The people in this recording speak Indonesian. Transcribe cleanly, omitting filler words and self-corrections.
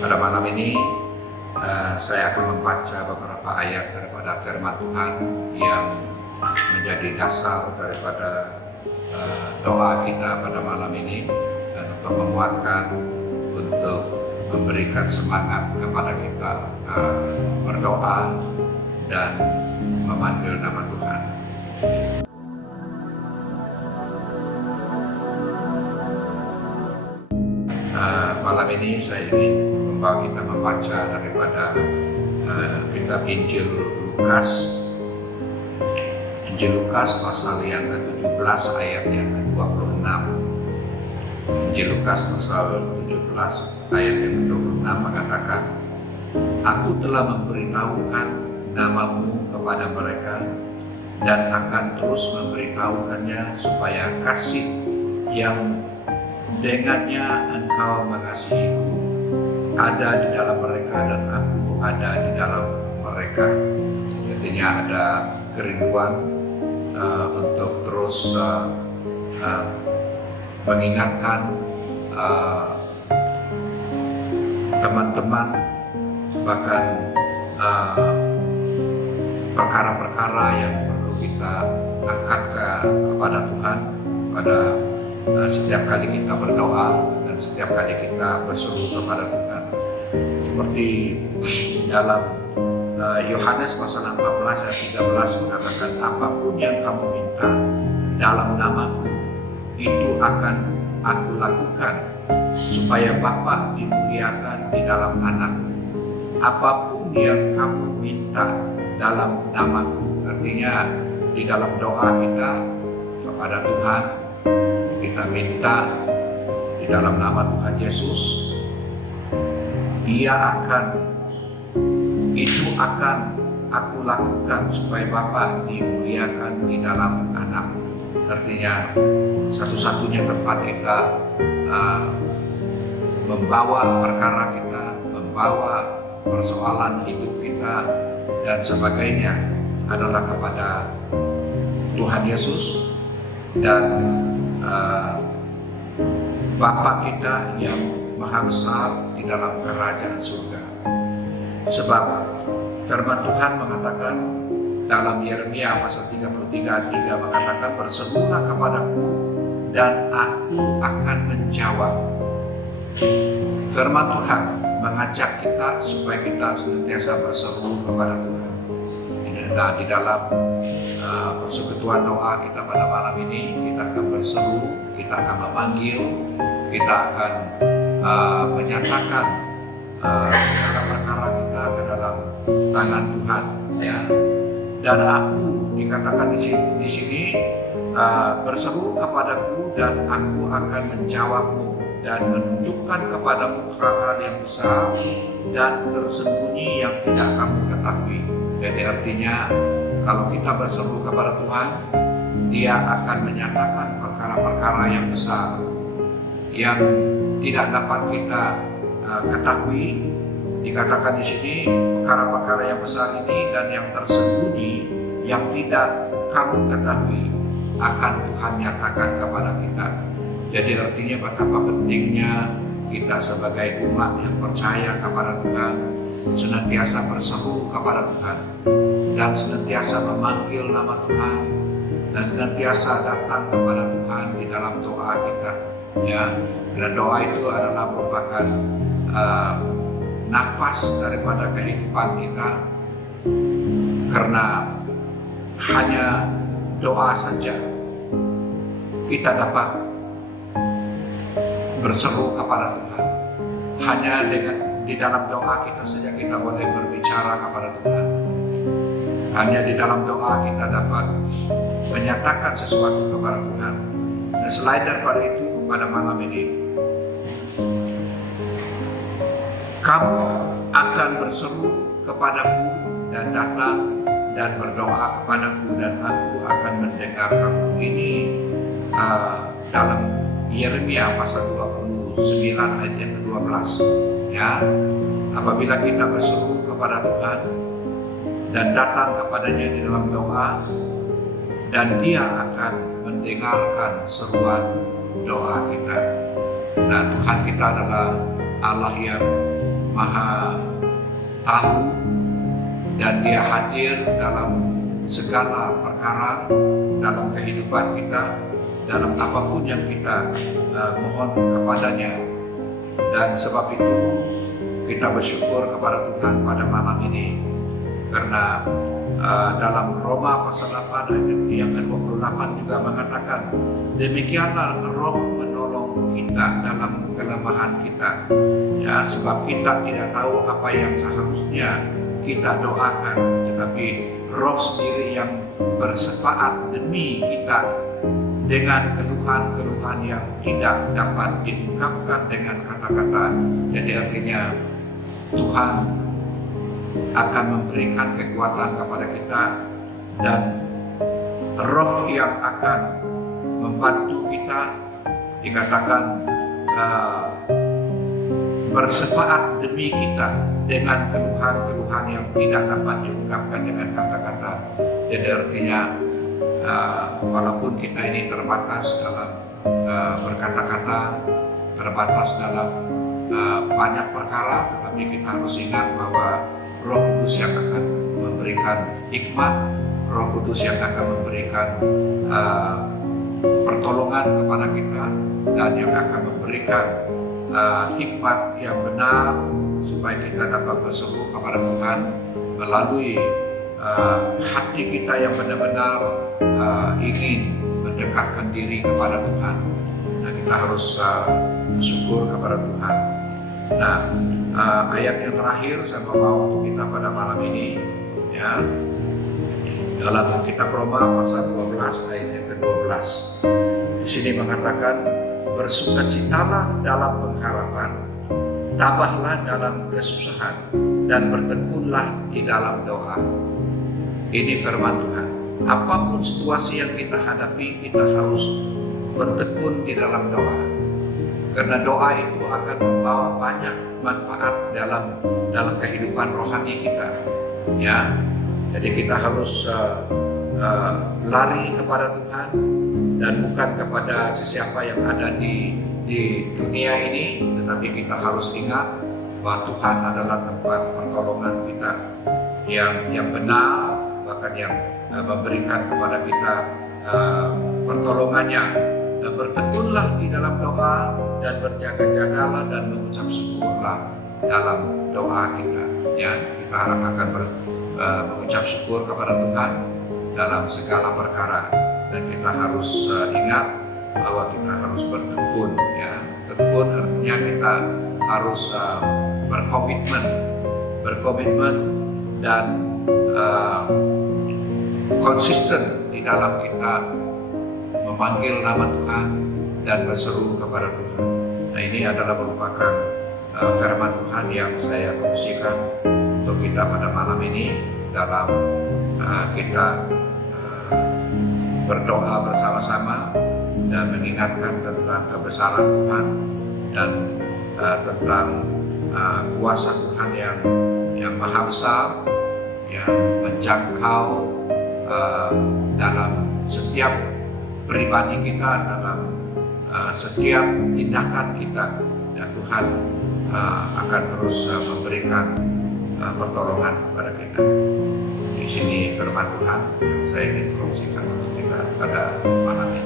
Pada malam ini saya akan membaca beberapa ayat daripada firman Tuhan yang menjadi dasar daripada doa kita pada malam ini, dan untuk menguatkan, untuk memberikan semangat kepada kita berdoa dan memanggil nama Tuhan. Malam ini saya ingin membawa kita membaca daripada kitab Injil Lukas pasal yang ke-17 ayat yang ke-26. Injil Lukas pasal 17 ayat yang ke-26 mengatakan, "Aku telah memberitahukan namamu kepada mereka dan akan terus memberitahukannya, supaya kasih yang dengannya engkau mengasihiku ada di dalam mereka dan aku ada di dalam mereka." Artinya ada kerinduan untuk terus mengingatkan teman-teman, bahkan perkara-perkara yang perlu kita angkat kepada Tuhan pada setiap kali kita berdoa dan setiap kali kita berseru kepada Tuhan. Seperti dalam Yohanes pasal 14 ayat 13 mengatakan, "Apapun yang kamu minta dalam namaku, itu akan aku lakukan, supaya Bapa dimuliakan di dalam Anak." Apapun yang kamu minta dalam namaku, artinya di dalam doa kita kepada Tuhan, kita minta di dalam nama Tuhan Yesus, itu akan aku lakukan, supaya Bapa dimuliakan di dalam Anak. Artinya satu-satunya tempat kita membawa perkara kita, membawa persoalan hidup kita dan sebagainya adalah kepada Tuhan Yesus dan Bapa kita yang maha besar di dalam kerajaan surga. Sebab firman Tuhan mengatakan dalam Yeremia pasal 33 ayat 3 mengatakan, "Berserulah kepadaku dan aku akan menjawab." Firman Tuhan mengajak kita supaya kita senantiasa berseru kepada Tuhan. Nah, di dalam persekutuan doa kita pada malam ini, kita akan berseru, kita akan memanggil, kita akan menyatakan segala perkara kita ke dalam tangan Tuhan, ya. Dan aku dikatakan di sini berseru kepadaku dan aku akan menjawabmu dan menunjukkan kepadamu hal-hal yang besar dan tersembunyi yang tidak kamu ketahui. Jadi artinya kalau kita berseru kepada Tuhan, Dia akan menyatakan perkara-perkara yang besar yang tidak dapat kita ketahui. Dikatakan di sini perkara-perkara yang besar ini dan yang tersembunyi yang tidak kamu ketahui akan Tuhan nyatakan kepada kita. Jadi artinya betapa pentingnya kita sebagai umat yang percaya kepada Tuhan senantiasa berseru kepada Tuhan dan senantiasa memanggil nama Tuhan dan senantiasa datang kepada Tuhan di dalam doa kita, ya. Karena doa itu adalah merupakan nafas daripada kehidupan kita, karena hanya doa saja kita dapat berseru kepada Tuhan. Hanya di dalam doa kita saja kita boleh berbicara kepada Tuhan. Hanya di dalam doa kita dapat menyatakan sesuatu kepada Tuhan. Dan selain daripada itu, pada malam ini kamu akan berseru kepadaku dan datang dan berdoa kepadaku dan aku akan mendengar kamu. Ini dalam Yeremia pasal 29 ayat yang ke-12, ya. Apabila kita berseru kepada Tuhan dan datang kepadanya di dalam doa, dan Dia akan mendengarkan seruan doa kita. Nah, Tuhan kita adalah Allah yang Maha tahu dan Dia hadir dalam segala perkara dalam kehidupan kita, dalam apapun yang kita mohon kepadanya. Dan sebab itu kita bersyukur kepada Tuhan pada malam ini, karena dalam Roma pasal 8 ayat yang ke-28 juga mengatakan, demikianlah Roh menolong kita dalam kelemahan kita, ya, sebab kita tidak tahu apa yang seharusnya kita doakan, tetapi Roh sendiri yang bersyafaat demi kita dengan keluhan-keluhan yang tidak dapat diungkapkan dengan kata-kata. Jadi artinya Tuhan akan memberikan kekuatan kepada kita, dan Roh yang akan membantu kita, dikatakan bersyafaat demi kita dengan keluhan-keluhan yang tidak dapat diungkapkan dengan kata-kata. Jadi artinya walaupun kita ini terbatas dalam berkata-kata, terbatas dalam banyak perkara, tetapi kita harus ingat bahwa Roh Kudus yang akan memberikan hikmat, Roh Kudus yang akan memberikan pertolongan kepada kita, dan yang akan memberikan hikmat yang benar supaya kita dapat berseru kepada Tuhan melalui hati kita yang benar-benar ingin mendekatkan diri kepada Tuhan. Nah, kita harus bersyukur kepada Tuhan. Nah, ayat yang terakhir saya bawa untuk kita pada malam ini, ya, dalam kitab Roma pasal 12 ayat yang ke-12. Di sini mengatakan, bersukacitalah dalam pengharapan, tabahlah dalam kesusahan, dan bertekunlah di dalam doa. Ini firman Tuhan. Apapun situasi yang kita hadapi, kita harus bertekun di dalam doa. Karena doa itu akan membawa banyak manfaat dalam kehidupan rohani kita. Ya, jadi kita harus lari kepada Tuhan dan bukan kepada sesiapa yang ada di dunia ini, tetapi kita harus ingat bahwa Tuhan adalah tempat pertolongan kita yang benar, bahkan yang memberikan kepada kita pertolongannya. Dan bertekunlah di dalam doa, dan berjaga-jagalah dan mengucap syukurlah dalam doa kita. Ya, kita akan mengucap syukur kepada Tuhan dalam segala perkara, dan kita harus ingat bahwa kita harus bertekun. Ya, tekun artinya kita harus berkomitmen dan konsisten di dalam kita memanggil nama Tuhan dan berseru kepada Tuhan. Nah, ini adalah merupakan firman Tuhan yang saya kongsikan untuk kita pada malam ini dalam kita berdoa bersama-sama dan mengingatkan tentang kebesaran Tuhan dan tentang kuasa Tuhan yang maha besar, yang menjangkau dalam setiap pribadi kita, dalam setiap tindakan kita, dan Tuhan akan terus memberikan pertolongan kepada kita. Di sini firman Tuhan yang saya ingin kongsikan untuk kita pada malam ini.